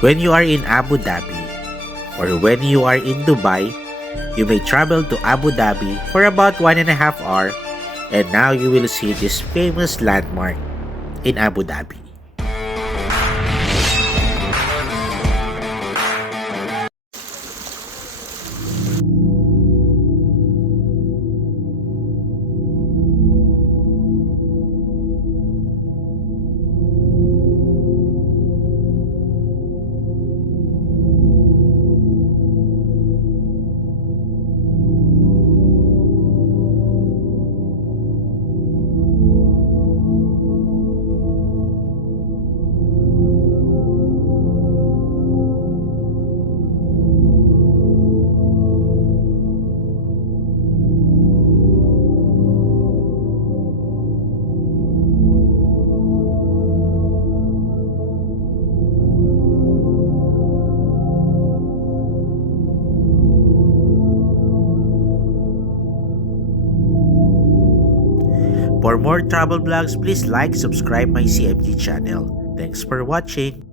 When you are in Abu Dhabi or when you are in Dubai, you may travel to Abu Dhabi for about 1.5 hours, and now you will see this famous landmark in Abu Dhabi. For more travel vlogs, please like, subscribe my CMG channel. Thanks for watching.